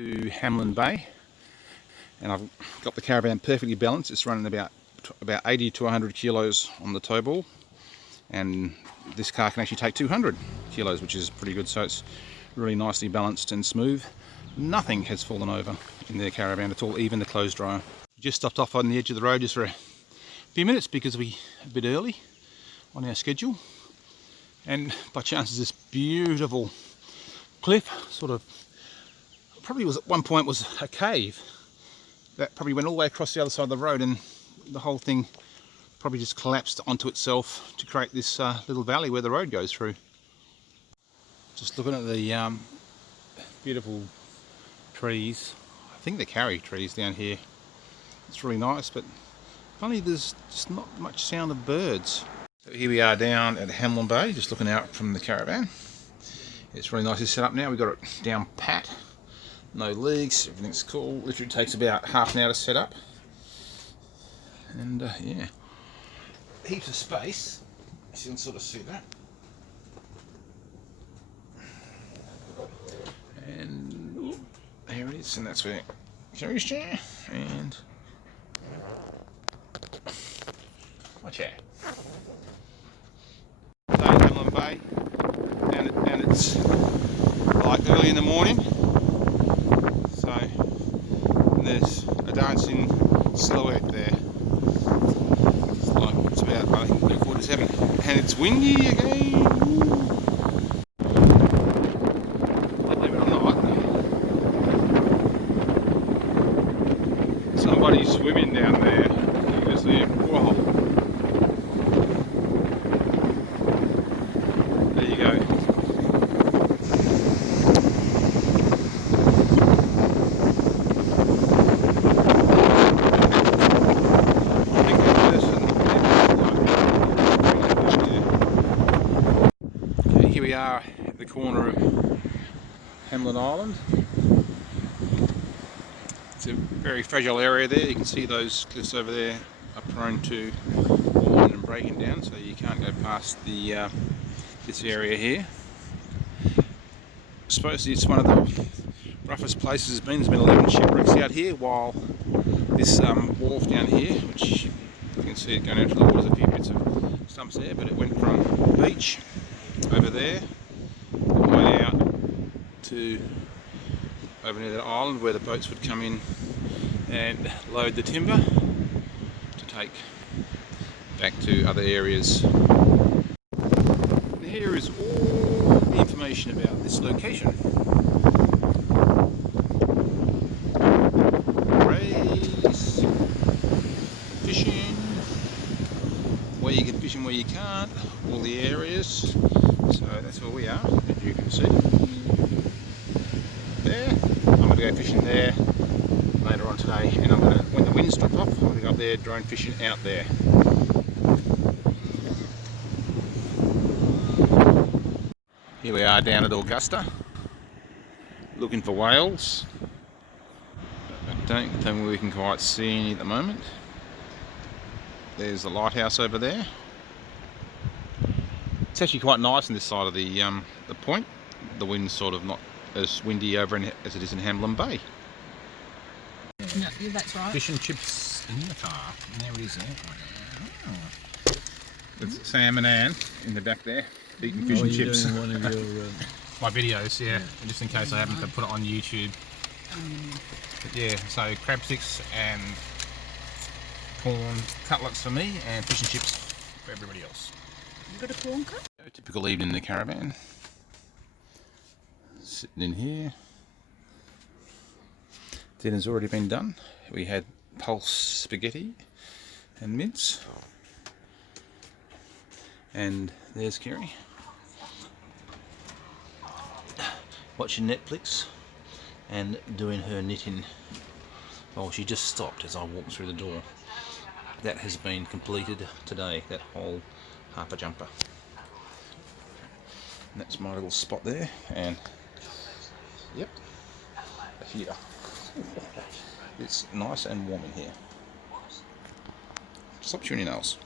to Hamlin Bay, and I've got the caravan perfectly balanced. It's running about 80 to 100 kilos on the tow ball, and this car can actually take 200 kilos, which is pretty good. So it's really nicely balanced and smooth. Nothing has fallen over in the caravan at all, even the clothes dryer. Just stopped off on the edge of the road just for a few minutes because we're a bit early on our schedule, and by chance this beautiful cliff, sort of, probably was at one point was a cave that probably went all the way across the other side of the road, and the whole thing probably just collapsed onto itself to create this little valley where the road goes through. Just looking at the beautiful trees. I think they're carry trees down here. It's really nice, but funny there's just not much sound of birds. So here we are down at Hamlin Bay, just looking out from the caravan. It's really nicely set up now. We've got it down pat, no leaks, everything's cool. Literally takes about half an hour to set up, and yeah, heaps of space. You can sort of see that. And here it is, and that's where carriage chair and my chair. So Hamlin Bay, and it's like early in the morning, so there's a dancing silhouette there. It's like it's about, I think, 3:47, and it's windy again. Believe it or not, somebody's swimming down there. You can see him. Whoa. There you go. Okay, here we are at the corner of Hamlin Island. It's a very fragile area there. You can see those cliffs over there are prone to falling and breaking down, so you can't go past the this area here. I suppose it's one of the roughest places there's been. There's been 11 shipwrecks out here, while this wharf down here, which you can see it going out to the water, there's a few bits of stumps there, but it went from beach over there all the way out to over near that island where the boats would come in and load the timber to take back to other areas. And here is all the information about this location. Rays, fishing, where you can fish and where you can't, all the areas. So that's where we are, as you can see. There, I'm going to go fishing there later on today, and I'm going to, when the winds drop off, I'm going to go up there drone fishing out there. Here we are down at Augusta, looking for whales. I don't think we can quite see any at the moment. There's the lighthouse over there. It's actually quite nice on this side of the point. The wind's sort of not as windy over as it is in Hamlin Bay. No, yeah, that's right. Fish and chips in the car. And there it is there. Oh. With Sam and Anne in the back there, eating fish and chips. Doing one of your my videos, yeah, just in case I happen to put it on YouTube. But yeah, so crab sticks and prawn cutlets for me, and fish and chips for everybody else. You got a prawn cut? A typical evening in the caravan. Sitting in here. Dinner's already been done. We had pulse spaghetti and mince. And there's Kerry, watching Netflix and doing her knitting. Oh, she just stopped as I walked through the door. That has been completed today, that whole harper jumper. And that's my little spot there, and yep, here. It's nice and warm in here. Stop chewing your nails.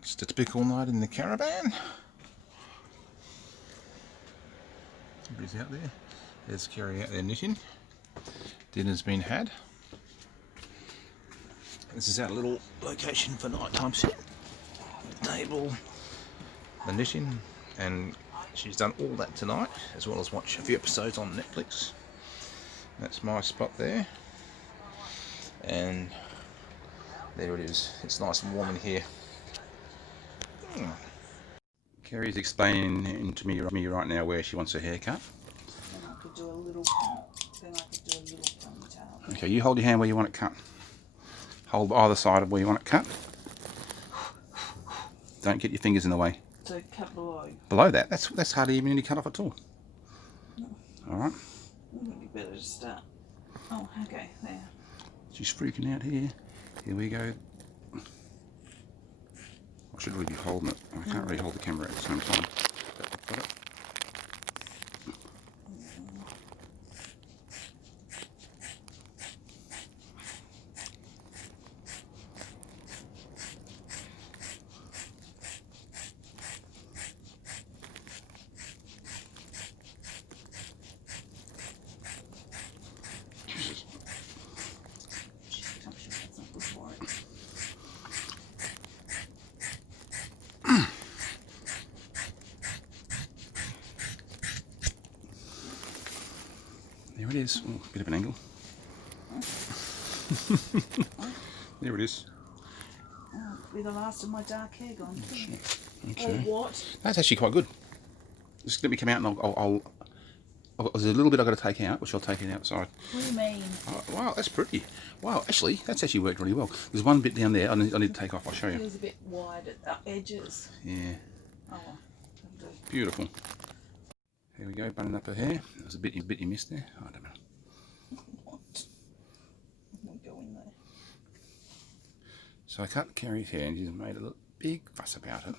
Just a typical night in the caravan. Somebody's out there. There's Kerry out there knitting. Dinner's been had. This is our little location for nighttime sitting. The table, the knitting, and she's done all that tonight, as well as watch a few episodes on Netflix. That's my spot there. And there it is. It's nice and warm in here. Kerry's explaining to me right now where she wants her hair cut. Then I could do a little ponytail. Okay, you hold your hand where you want it cut. Hold either side of where you want it cut. Don't get your fingers in the way. So cut below. Below that? That's hardly even any cut off at all. No. Alright. Wouldn't it be better to start? Oh, okay, there. She's freaking out here. Here we go. I should really be holding it. I can't really hold the camera at the same time. Got it. Jesus. I'm sure that's not good for it. There it is. Oh, bit of an angle. There it is. Oh, with the last of my dark hair gone. Okay. Or what? That's actually quite good. Just let me come out and there's a little bit I've got to take out, which I'll take it outside. What do you mean? Oh, wow, that's pretty. Wow, actually, that's actually worked really well. There's one bit down there I need to take off. I'll show It you. feels a bit wide at the edges. Yeah, Oh, well, that'll do. beautiful. There we go, bunning up her hair. There's a bit you missed there. I don't know. What? I'm not going there. So I cut Kerry's hair and she's made a big fuss about it,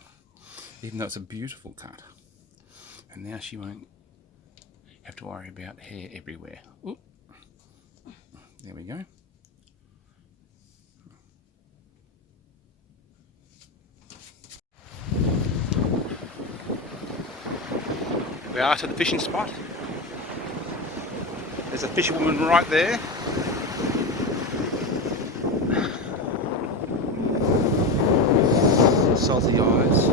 even though it's a beautiful cut. And now she won't have to worry about hair everywhere. Ooh. There we go. We are to the fishing spot. There's a fisherwoman right there. Salty eyes.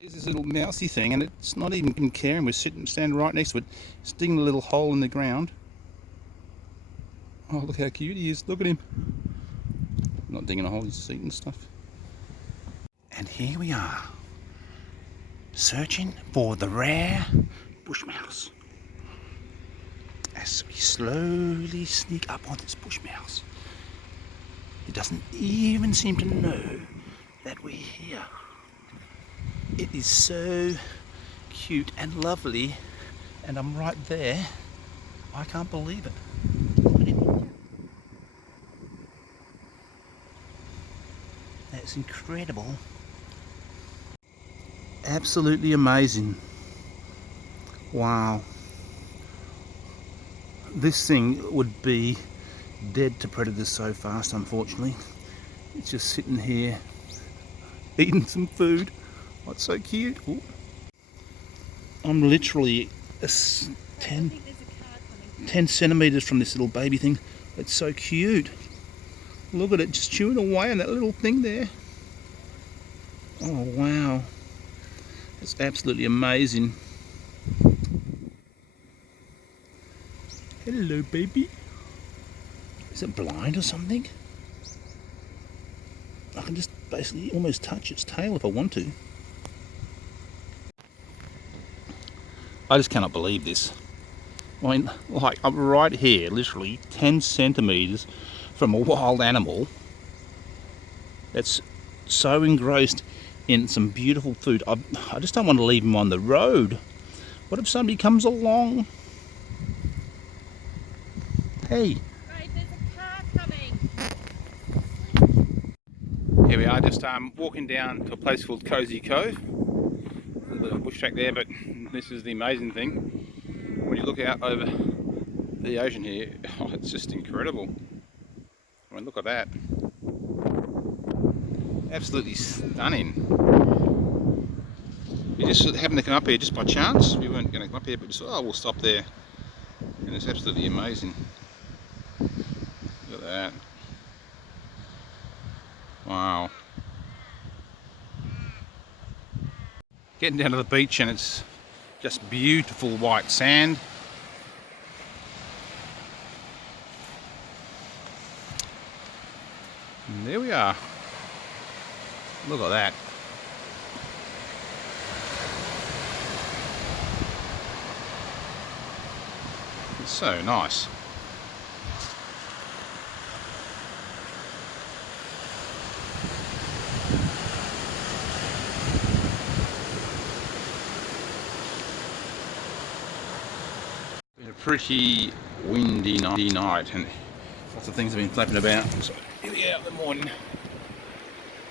There's this little mousy thing, and it's not even caring. We're standing right next to it. It's digging a little hole in the ground. Oh, look how cute he is. Look at him. Not digging a hole, he's just eating stuff. And here we are, searching for the rare bush mouse. As we slowly sneak up on this bush mouse, it doesn't even seem to know that we're here. It is so cute and lovely, and I'm right there. I can't believe it. Look at him. That's incredible. Absolutely amazing. Wow. This thing would be dead to predators so fast, unfortunately. It's just sitting here eating some food. What's so cute? Ooh. I'm literally 10 centimetres from this little baby thing. It's so cute. Look at it just chewing away on that little thing there. Oh wow. It's absolutely amazing. Hello, baby. Is it blind or something? I can just basically almost touch its tail if I want to. I just cannot believe this. I mean, like, I'm right here, literally 10 centimetres from a wild animal that's so engrossed in some beautiful food. I just don't want to leave him on the road. What if somebody comes along? Hey. Right, there's a car coming. Here we are, just walking down to a place called Cozy Cove. A little bit of bush track there, but this is the amazing thing. When you look out over the ocean here, oh, it's just incredible. I mean, look at that. Absolutely stunning. We just happened to come up here just by chance. We weren't going to come up here, but just thought, oh, we'll stop there. And it's absolutely amazing. Look at that. Wow. Getting down to the beach and it's just beautiful white sand. And there we are. Look at that. It's so nice. Been a pretty windy night and lots of things have been flapping about. So here we are in the morning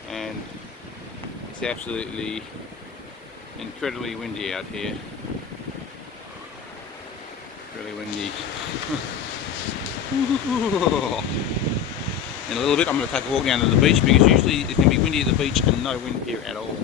and it's absolutely incredibly windy out here. Really windy. In a little bit I'm going to take a walk down to the beach because usually it can be windy at the beach and no wind here at all.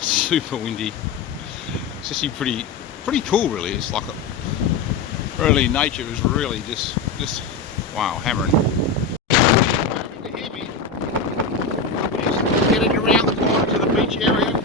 Super windy. It's actually pretty cool really. It's like really nature is really just wow, hammering. You can hear me. Just getting around the corner to the beach area.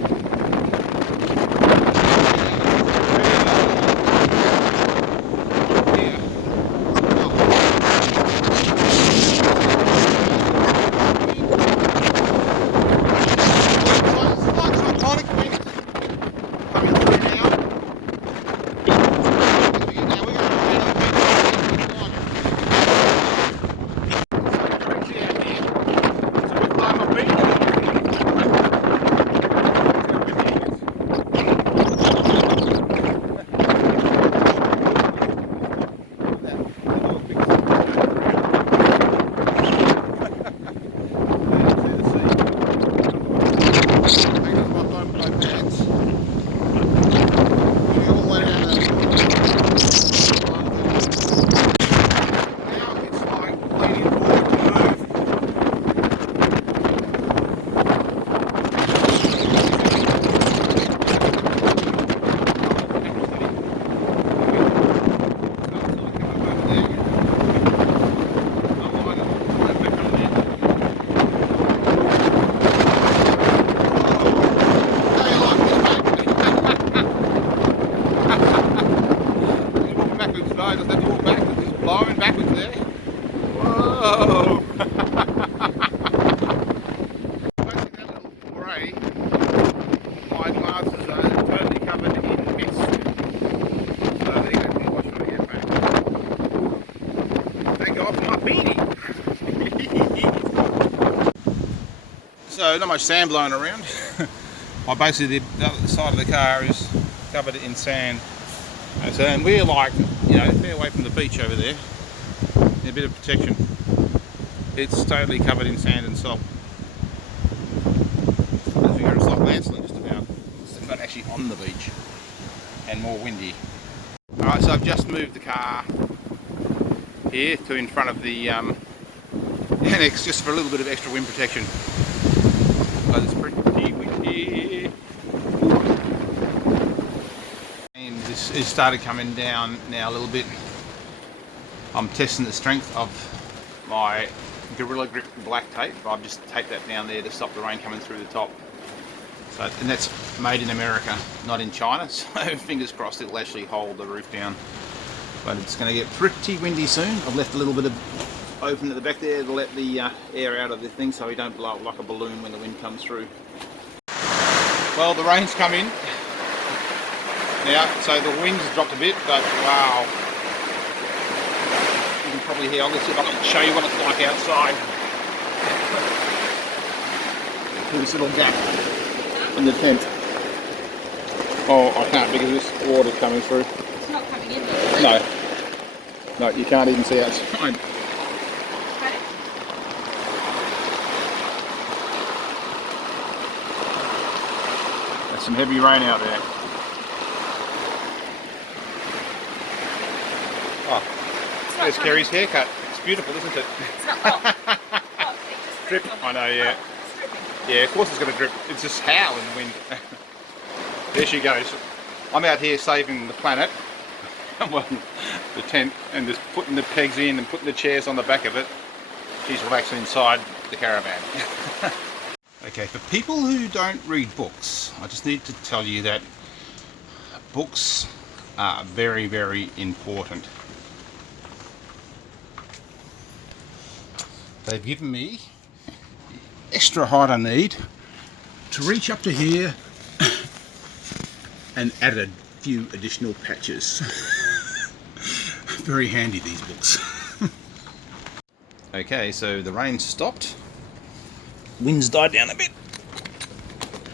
So not much sand blowing around. I basically the other side of the car is covered in sand. And we're like, you know, fair away from the beach over there. A bit of protection. It's totally covered in sand and salt. It's like landslide just about. It's not actually on the beach and more windy. Alright, so I've just moved the car here to in front of the annex just for a little bit of extra wind protection. So it's pretty windy. And this has started coming down now a little bit. I'm testing the strength of my Gorilla Grip black tape. I've just taped that down there to stop the rain coming through the top. So, and that's made in America, not in China, so fingers crossed it'll actually hold the roof down. But it's going to get pretty windy soon. I've left a little bit of open at the back there to let the air out of the thing so we don't blow up like a balloon when the wind comes through. Well, the rain's come in now, so the wind's dropped a bit, but wow. You can probably hear, I'll see if I can show you what it's like outside. Through this little gap in the tent. Oh, I can't because this water's coming through. It's not coming in though, is it? No, you can't even see outside. Okay. There's some heavy rain out there. There's Kerry's haircut. It's beautiful, isn't it? It's not hot. Hot. It just Drip. drips I on know, me. yeah. Oh, it's dripping. Yeah, of course it's going to drip. It's just howling in the wind. There she goes. I'm out here saving the planet. Well, the tent, and just putting the pegs in and putting the chairs on the back of it. She's relaxing inside the caravan. Okay, for people who don't read books, I just need to tell you that books are very, very important. They've given me the extra height I need to reach up to here and added a few additional patches. Very handy, these books. Okay, so the rain stopped. Wind's died down a bit.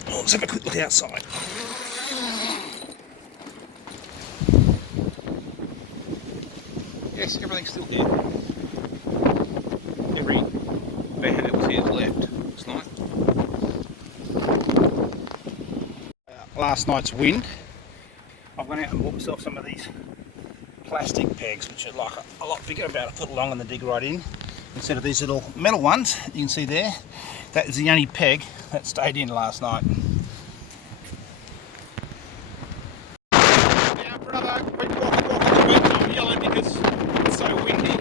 Oh, let's have a quick look outside. Yes, everything's still here. Every band that was here is left, looks like. Last night's wind, I went out and bought myself some of these plastic pegs, which are like a lot bigger, about a foot long, and they dig right in. Instead of these little metal ones, you can see there, that is the only peg that stayed in last night. Now, brother, quit walking. I'm yelling because it's so windy.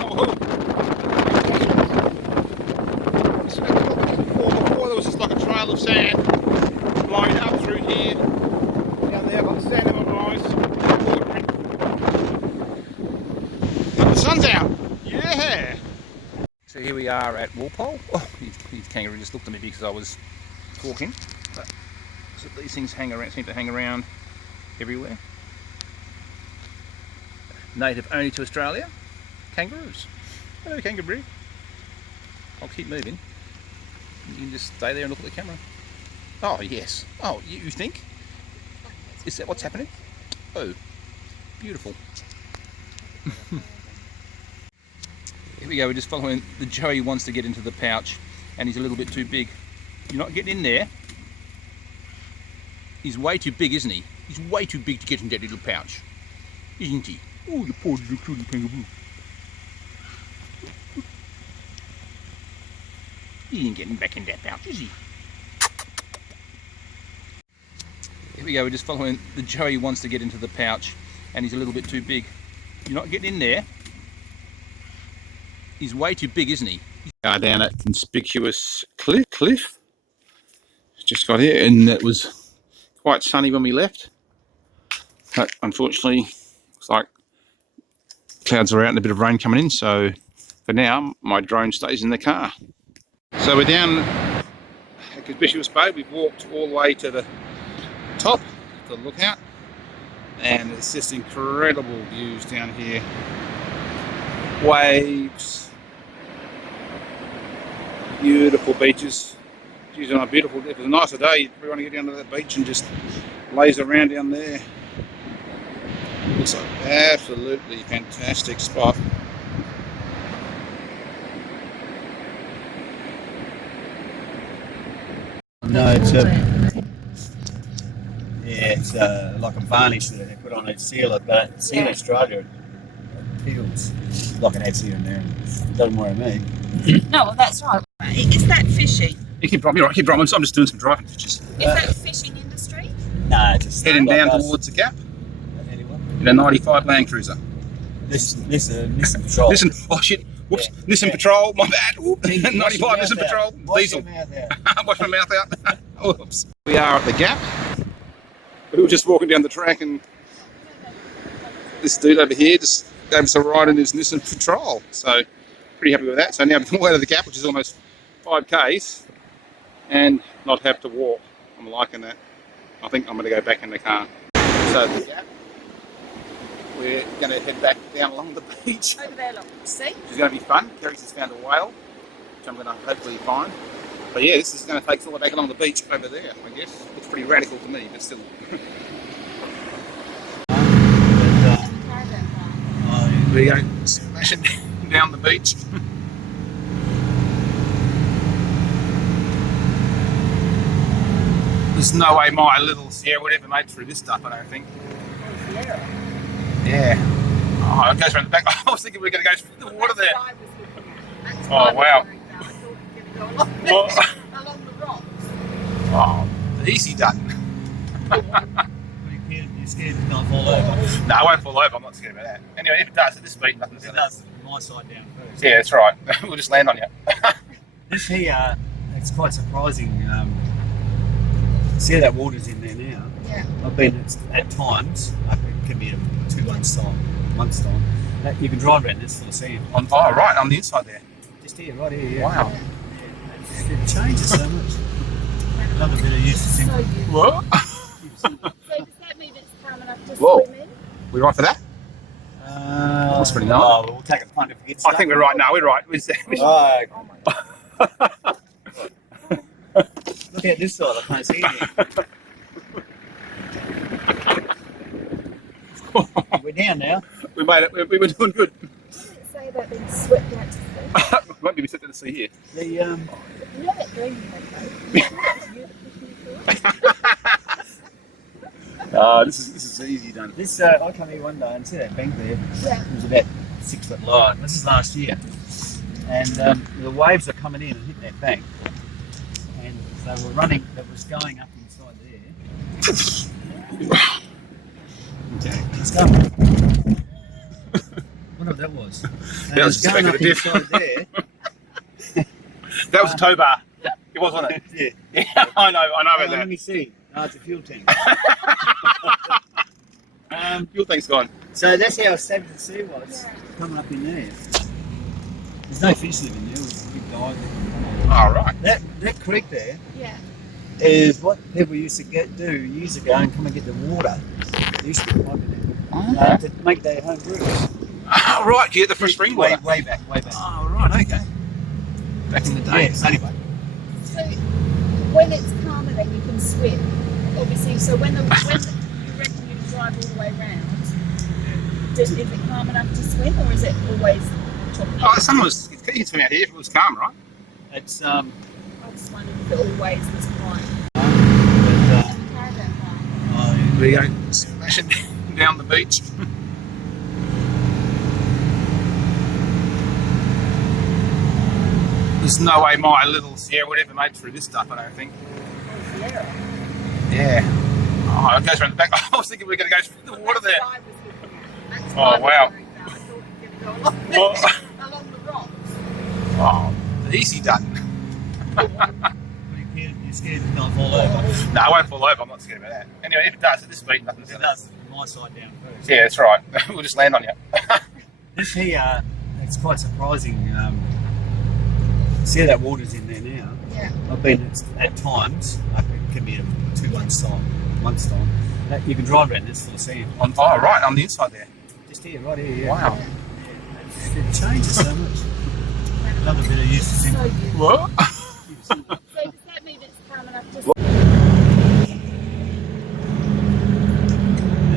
Oh. Before there was just like a trail of sand blowing up through here. Down there, I've got sand in my eyes. But the sun's out. Yeah. So here we are at Walpole. Oh, his kangaroo just looked at me because I was talking. But so these things seem to hang around everywhere. Native only to Australia. Kangaroos. Hello, kangaroo. I'll keep moving. You can just stay there and look at the camera. Oh yes. Oh, you think? Is that what's happening? Oh, beautiful. Here we go, we're just following the Joey wants to get into the pouch and he's a little bit too big. You're not getting in there. He's way too big, isn't he? He's way too big to get in that little pouch, isn't he? Oh, the poor little cutie kangaroo. He ain't getting back in that pouch, is he? Here we go, we're just following the Joey wants to get into the pouch and he's a little bit too big. You're not getting in there. He's way too big, isn't he? Down at Conspicuous Cliff. Just got here, and it was quite sunny when we left. But unfortunately, looks like clouds are out and a bit of rain coming in. So for now, my drone stays in the car. So we're down at Conspicuous Bay. We've walked all the way to the top, to the lookout, and it's just incredible views down here. Waves. Beautiful beaches. Geez, on a beautiful day. If it was a nicer day, we want to get down to that beach and just laze around down there. Looks like an absolutely fantastic spot. No, it's it's like a varnish that they put on it, seal it, but it's in Australia it peels like an X here and there. It doesn't worry me. No, well, that's right. Is that fishing? You keep driving, you're right, keep driving. I'm just doing some driving pictures. Is that fishing industry? No, it's just Heading like down us. towards the Gap Anyway. in a 95 Land Cruiser. This Nissan Patrol. Nissan, oh shit, whoops, Yeah. Nissan Patrol, my bad. Whoop. Wash your 95 mouth Nissan out. Patrol, Wash diesel. your mouth out. Wash my mouth out. Whoops. We are at the Gap. We were just walking down the track and this dude over here just gave us a ride in his Nissan Patrol. So pretty happy with that. So now we're way to the Gap, which is almost 5k's, and not have to walk. I'm liking that. I think I'm going to go back in the car. So the Gap. We're going to head back down along the beach. Over there, look. See? Which is going to be fun. Kerry's just found a whale, which I'm going to hopefully find. But yeah, this is going to take us all the way back along the beach over there, I guess. Looks pretty radical to me, but still. There you go, smashing down the beach. There's no way my little Sierra would ever make through this stuff, I don't think. Yeah. Oh, it goes around the back. I was thinking we were going to go through the water there. That's what I was looking at. That's Oh, what I was wow. worried about. I thought it was going to go Well, along the rocks. oh, easy done. You're scared to not fall over. No, I won't fall over. I'm not scared about that. Anyway, if it does, at this speed, nothing's It going to. does. My side down first. Yeah, that's right. We'll just land on you. This here, it's quite surprising. See how that water's in there now? Yeah. I've been at times, it can be a 2 months time, months time. You can drive around this full of sand. Oh, right, on the inside there. Just here, right here. Yeah. Wow. Yeah. It changes so much. Another bit of use to So think. good. What? So does that mean it's calm enough to Whoa. swim in? We right for that? That's pretty nice. Oh, we'll take a punt if we get stuck. I think we're right now. We're right. Oh, Oh my god. look at this side. I can't see anything. We're down now. We made it. We were doing good. Did it say about being swept out to sea? Won't be sitting to see here. The You know that dream you had, though? It was you that pushed me through it? This is easy done. this I come here one day and see that bank there. Yeah. It was about 6 foot low. This is last year, and the waves are coming in and hitting that bank, and they were running. That was going up inside there. Okay. Let's go. Wonder what that was. And That it was just going making up a diff. inside there. That was a tow bar. It was, wasn't it? Yeah. Yeah, I know about Let that. me see. No, it's a fuel tank. Fuel tank's gone. So that's how savage the sea was, Yeah. coming up in there. There's no fish living there. It was a big dive there. All right. That creek there Yeah. is what people used to do years ago and come and get the water. They used to get water there to make their home brews. Oh, right. You get the fresh spring water. Way back. Oh, right. Okay. Back in the day. Yeah, anyway. So when it's calmer, then you can swim. Obviously, so when you reckon you drive all the way round, is it calm enough to swim, or is it always choppy? Oh, sometimes you can swim out here if it was calm, right? It's I just wondered if it always was fine. but, Caravan park. oh, We go smashing down the beach. There's no way my little Sierra would ever made it through this stuff, I don't think. Oh, yeah. Yeah. Oh, it goes around the back. I was thinking we were going to go through the water there. That's what I was looking at. That's Oh, what I was wow. worried about. I thought it was going to go Well, along the rocks. oh, easy done. you're scared to not fall over. No, I won't fall over. I'm not scared about that. Anyway, if it does, at this speed, nothing's It going to. does. My side down first. Yeah, that's right. We'll just land on you. This here, it's quite surprising. See how that water's in there now? Yeah. I've been at times, it can be a 2 months time, you can drive around this full of sand. Oh, right, on the inside there. Just here, right here. Yeah. Wow. Yeah. It changes so much. Another bit of use to So think. good. What? So does that mean it's calm enough to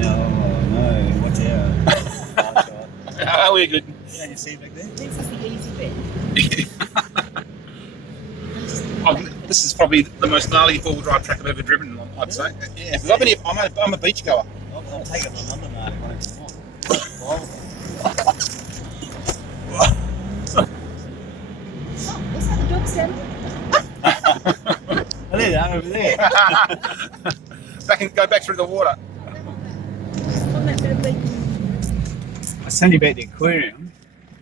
No, watch out. Oh, we're good. Can you see back there? This is the easy bit. Oh, this is probably the most gnarly four-wheel drive track I've ever driven, I'd say. Yeah, because I've been here, I'm a beach goer. I'll take it from London now if you want. Oh, is that the dog sound? Oh, there they are over there. Go back through the water. On that bit of beach. I was telling you about the aquarium.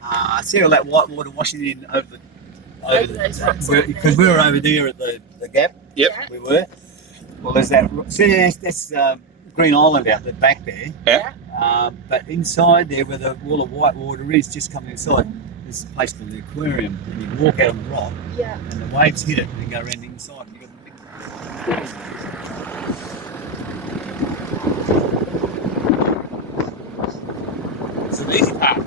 I see all that white water washing in over those rocks over there. because we were over there at the gap. Yep. Yeah. We were. Well, there's that. See, that's Green Island out the back there. Yeah. But inside there, where all the white water is, just coming inside, there's a place called the aquarium, and you walk out on the rock, Yeah. and the waves hit it, and then go around the inside, and you got the big. It's an easy part.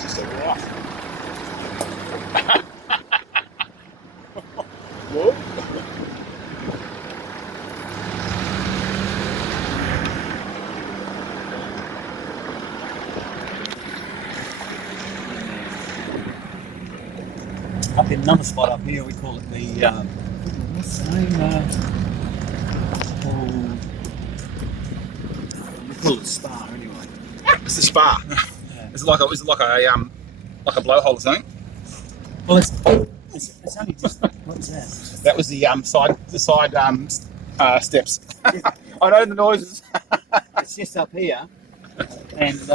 Just a rock. Whoa. Up in another spot up here, we call it the what's the name? We call it Spa anyway. It's the spa. Yeah. Is it like a blowhole or something? Well, it's only just what's that? That was the side steps. I know the noises. It's just up here, and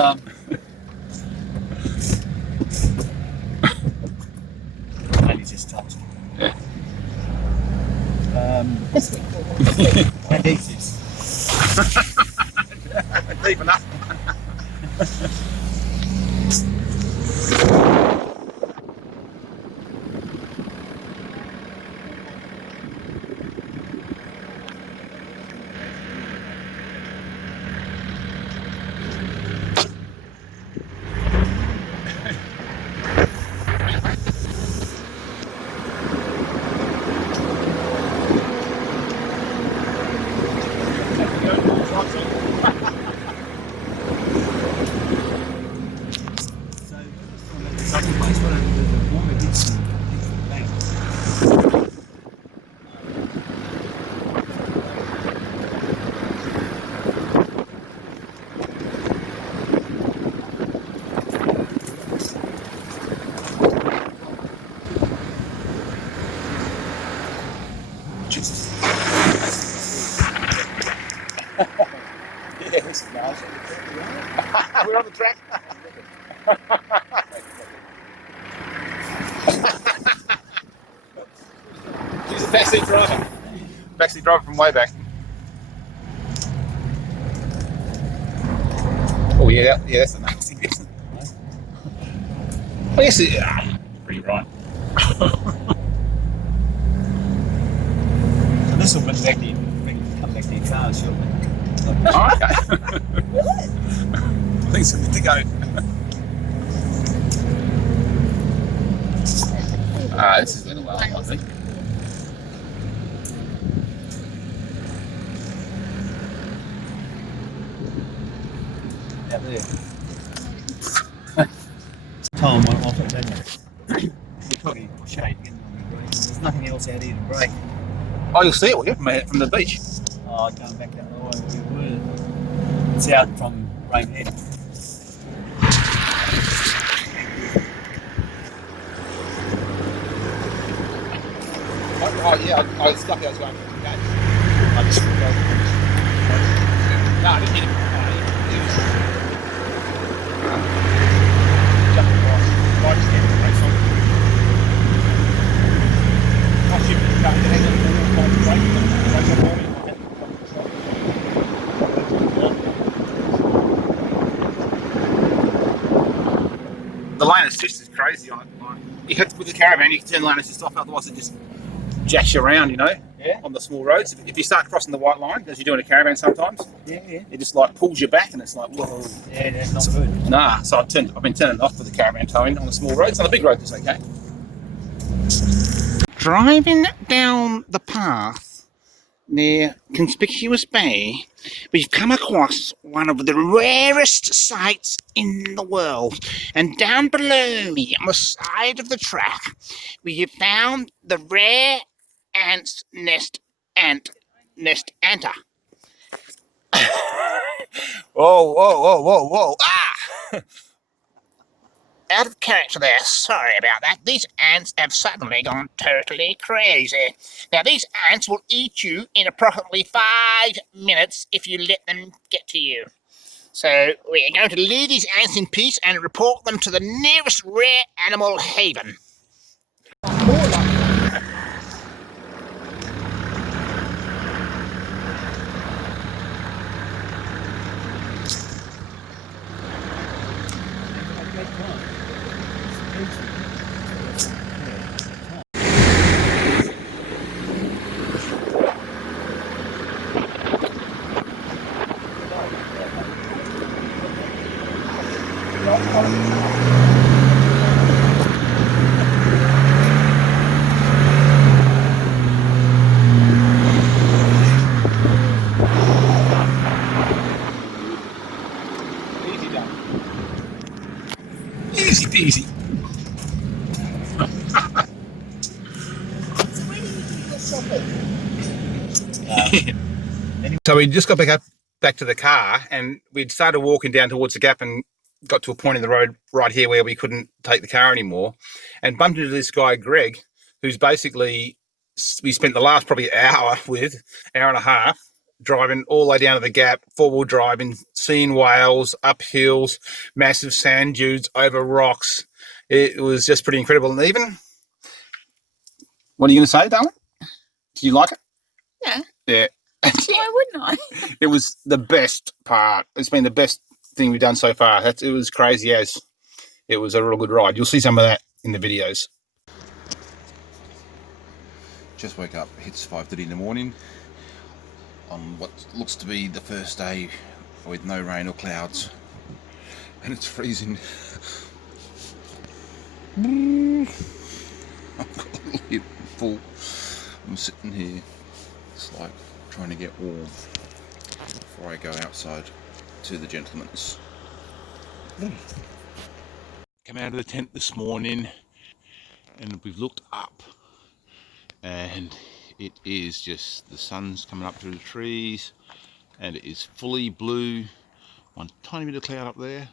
only just touched. Yeah. That's pretty cool. How deep is this? Deep enough. So, this other place, what I do, the water hits the bank. Jesus. Yeah, this is nice. We're on the track. He's a backseat driver. Backseat driver from way back. Oh yeah, that's a nasty bit. I guess pretty right. So this will come back to your car shortly. Oh, okay. I think it's good to go. This is little well, I think. Out there. Time went off it, didn't it? We're probably shade again on the green. There's nothing else out here to break. Oh, you'll see it, will you, from the beach? Oh, going back that way where we were. It's out from Rainhead. Oh yeah, I stuck it. I was going for the game. I just No, I didn't hit him. He was jumping across. Right just getting the race on. I should be cutting the head on the race on for me. The lane assist is crazy on it. Like, you have to put the caravan, you can turn the lane assist off, otherwise it just jacks you around, you know, Yeah. on the small roads. If you start crossing the white line, as you do in a caravan sometimes, Yeah. it just like pulls you back and it's like, whoa. Yeah, that's not good. Nah, so I've been turning it off for the caravan towing on the small roads. On the big roads, it's okay. Driving down the path near Conspicuous Bay, we've come across one of the rarest sights in the world. And down below me, on the side of the track, we have found the rare ant's nest anter. Whoa. Ah! Out of character there, sorry about that. These ants have suddenly gone totally crazy. Now, these ants will eat you in approximately 5 minutes if you let them get to you. So, we're going to leave these ants in peace and report them to the nearest rare animal haven. Easy peasy. So we just got back to the car, and we'd started walking down towards the gap and got to a point in the road right here where we couldn't take the car anymore, and bumped into this guy Greg, who's basically, we spent the last probably hour and a half, driving all the way down to the gap, four-wheel driving, seeing whales, up hills, massive sand dunes, over rocks. It was just pretty incredible. And even, what are you going to say, darling? Do you like it? Yeah. Yeah. Why wouldn't I? It was the best part. It's been the best thing we've done so far. It was crazy as. It was a real good ride. You'll see some of that in the videos. Just woke up. It's 5:30 in the morning on what looks to be the first day with no rain or clouds, and it's freezing. I've got the lid full. I'm sitting here. It's like trying to get warm before I go outside to the gentleman's. Come out of the tent this morning and we've looked up, and it is just, the sun's coming up through the trees and it is fully blue. One tiny bit of cloud up there.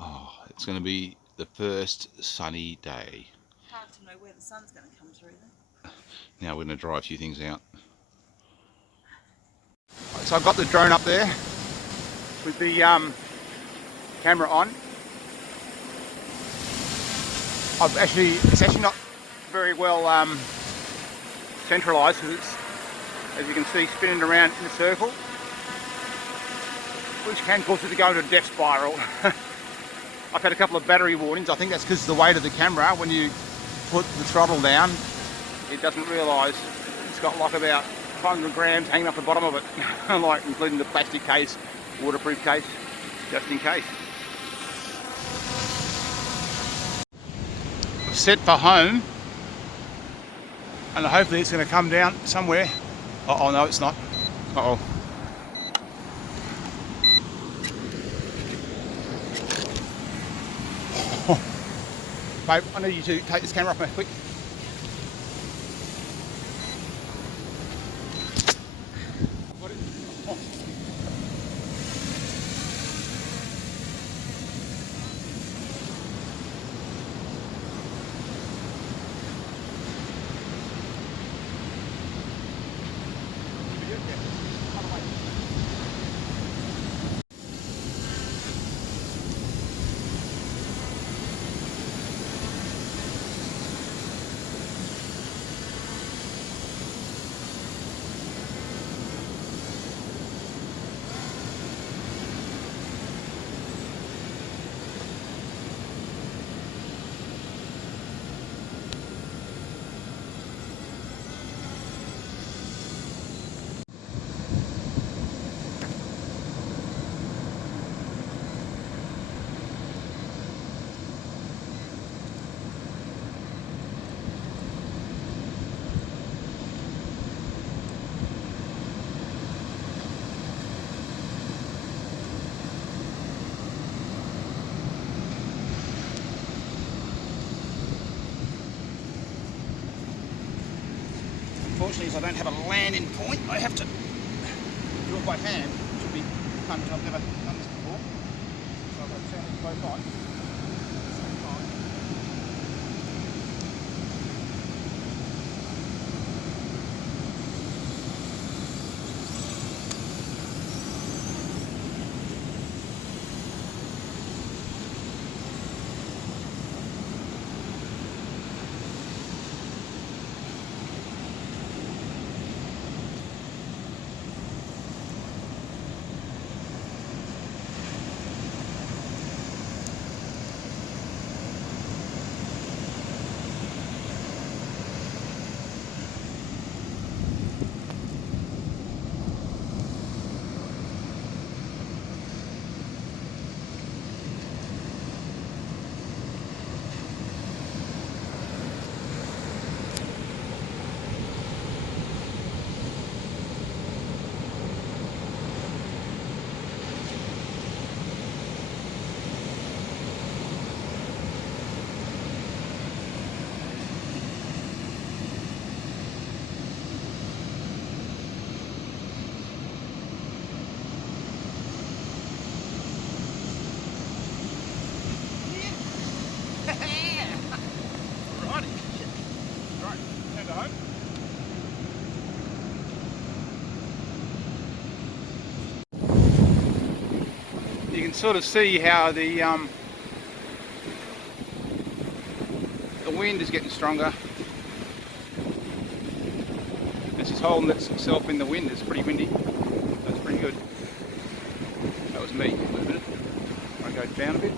Oh, it's going to be the first sunny day. Hard to know where the sun's going to come through then. Now we're going to dry a few things out. So I've got the drone up there with the camera on. It's actually not very well centralised, because it's, as you can see, spinning around in a circle, which can cause it to go into a death spiral. I've had a couple of battery warnings. I think that's because of the weight of the camera. When you put the throttle down, it doesn't realise it's got like about 500 grams hanging off the bottom of it, like including the plastic case, waterproof case, just in case. I've set for home, and hopefully it's going to come down somewhere. Oh no, it's not. Uh-oh. Babe, I need you to take this camera off me quick. Unfortunately, as I don't have a landing point, I have to do it by hand, which will be fun. I've never done this before, so I've got to turn it both on at the same time. You can sort of see how the wind is getting stronger. This is holding itself in the wind. It's pretty windy. That's pretty good. That was me. Wait a minute. I go down a bit.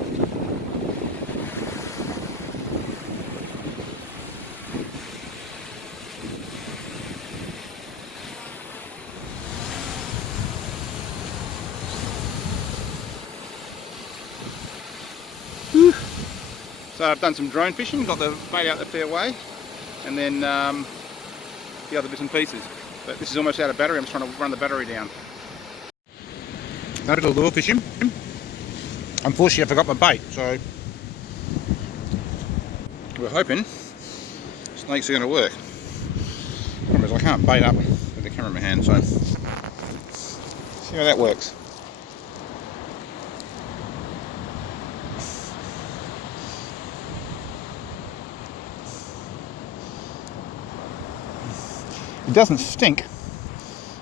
So I've done some drone fishing, got the bait out the fair way, and then the other bits and pieces. But this is almost out of battery. I'm just trying to run the battery down. Started to lure fishing. Unfortunately, I forgot my bait, so we're hoping snakes are going to work. Problem is, I can't bait up with the camera in my hand, so see how that works. It doesn't stink.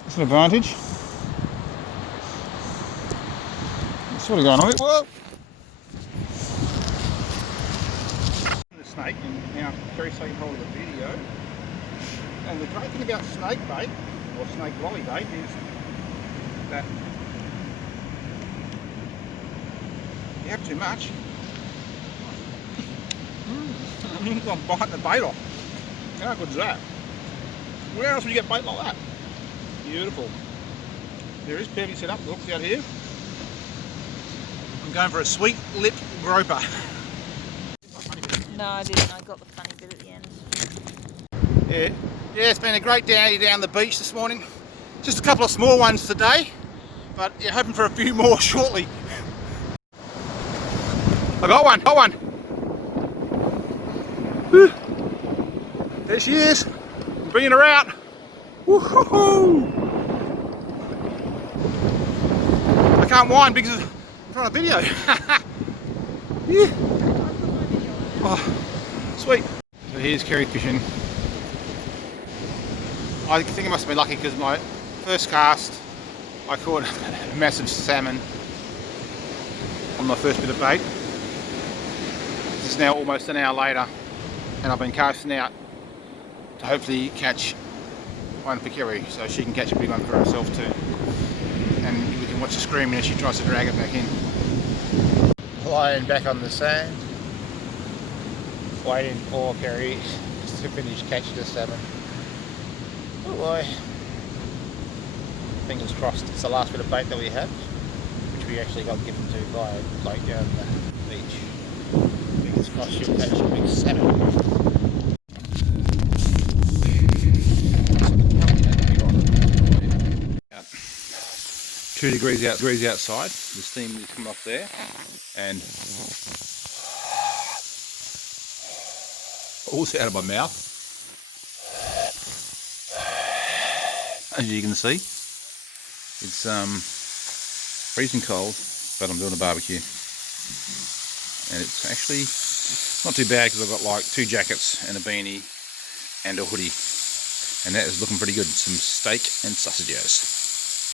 That's an advantage. It's sort of going on it. Whoa! The snake, and now Kerry's taking hold of the video. And the great thing about snake bait, or snake lolly bait, is that if you have too much, you've got to bite the bait off. How good is that? Where else would you get bait like that? Beautiful. There is perfectly set up. Look out here. I'm going for a sweet lip groper. No, I didn't. I got the funny bit at the end. Yeah, it's been a great day down the beach this morning. Just a couple of small ones today, but yeah, hoping for a few more shortly. I got one. Whew. There she is. Bringing her out. Woohoo! I can't whine because I'm on a video. Yeah. Oh, sweet. So here's Kerry fishing. I think I must have been lucky because my first cast I caught a massive salmon on my first bit of bait. This is now almost an hour later and I've been casting out to hopefully catch one for Kerry so she can catch a big one for herself too. And we can watch her screaming as she tries to drag it back in. Lying back on the sand, waiting for Kerry to finish catching the salmon. Oh boy. Fingers crossed it's the last bit of bait that we have, which we actually got given to by a bloke down the beach. Fingers crossed she'll catch a big salmon. 2 degrees outside. The steam is coming off there, and also out of my mouth, as you can see. It's freezing cold, but I'm doing a barbecue, and it's actually not too bad because I've got like 2 jackets and a beanie and a hoodie, and that is looking pretty good. Some steak and sausages.